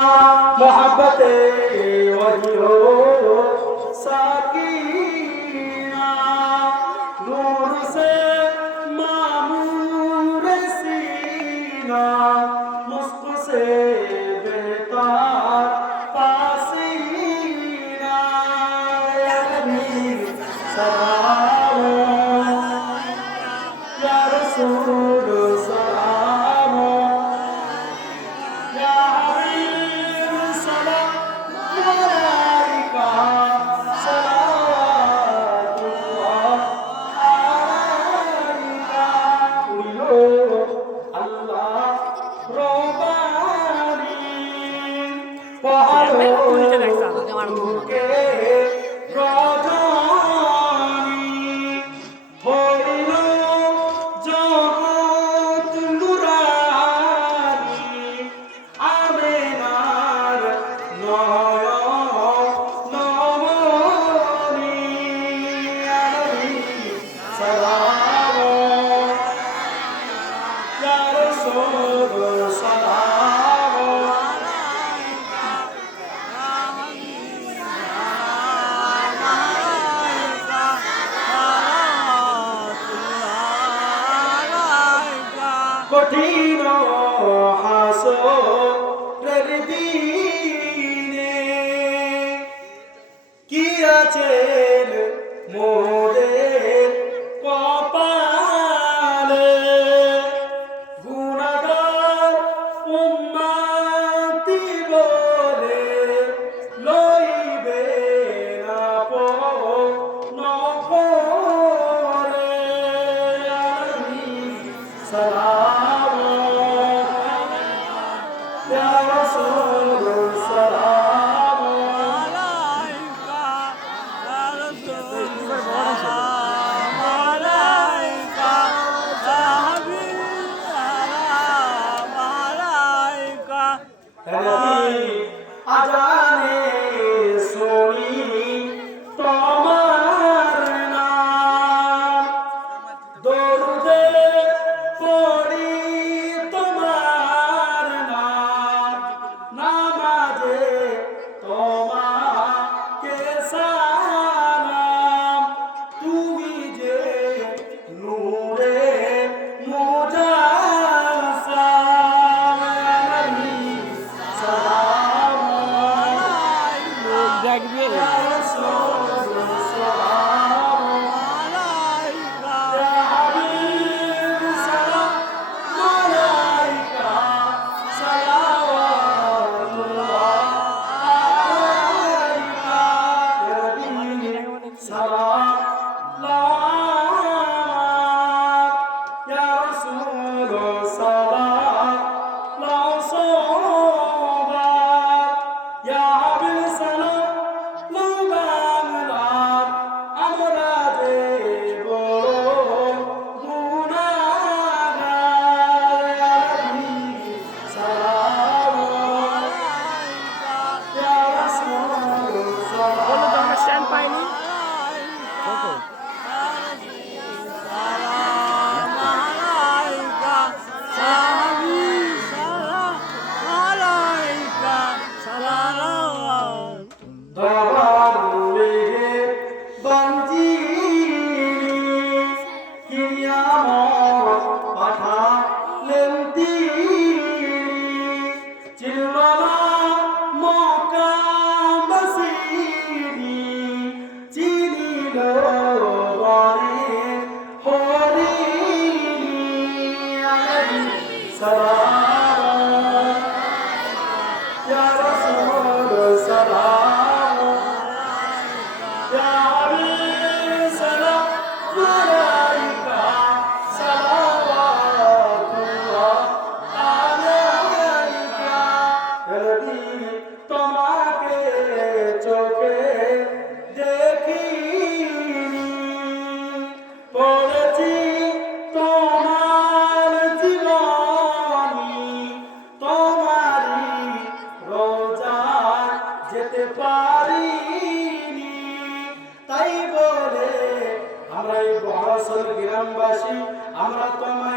मोहब्बते वही हो साकीना नूर से मामूर सीना मुस्क से बेतार पासीना या नबी सलाम या रसूल सलाम या हबीब सलाम मलाइका सलावतुल्लाह अलैका उलो अल्लाह रब्बानी पहाड़ों के रजनी হইল জগৎ নুরানি আমেনার নয়ন নমনি আলাইহি সালাম ইয়া রাসূল সালাম কঠিন হাসরের দিনে কি আছেন মোদের কপালে গুনাহগার উম্মতি বলে লইবে না নকরে আলাইহি সালাম ইয়া রাসূল সালাম আলাইকা ইয়া রাসূল সালাম আলাইকা ইয়া হাবিব সালাম আলাইকা আজানে শুনি তোমার নাম দরুদে পড়ি তোমার নাম নামাজে তোমাকে সালাম তুমি যে নূরে মুজাসসাম আলাইহি সালাম দেখবে ইয়া রাসূল সালাম আলাইকা ইয়া হাবিব সালাম মালাইকা সালাওয়াতুল্লাহ আলাইকা ইয়া নবী সালাম ইয়া রাসূল সালাম লাউসোবা ইয়া হাবিব সালাম লুবাংলাম আমরা যে বড় গুনাহগার আলাইহি সালাম ইয়া রাসূল সালাম স্ট্যান্ড পাইনি দবারে বঞ্জিনি কিয়ামত পাঠালেন তিনি চিলওয়ালা মক্কাবাসিনী চিনিল বনে হরিণী আলাইহি সালাম ইয়া রাসূল সালাম ইয়া হাবিব সালাম মালাইকা সালাওয়াতুল্লাহ আলাইকা ইয়া নবী তোমাকে চোখে দেখিনি পড়েছি তোমার জীবনী তোমারি রোজায় যেতে পারিনি তাই বলে আমরা এই বহরসল গ্রামবাসী আমরা তোমায়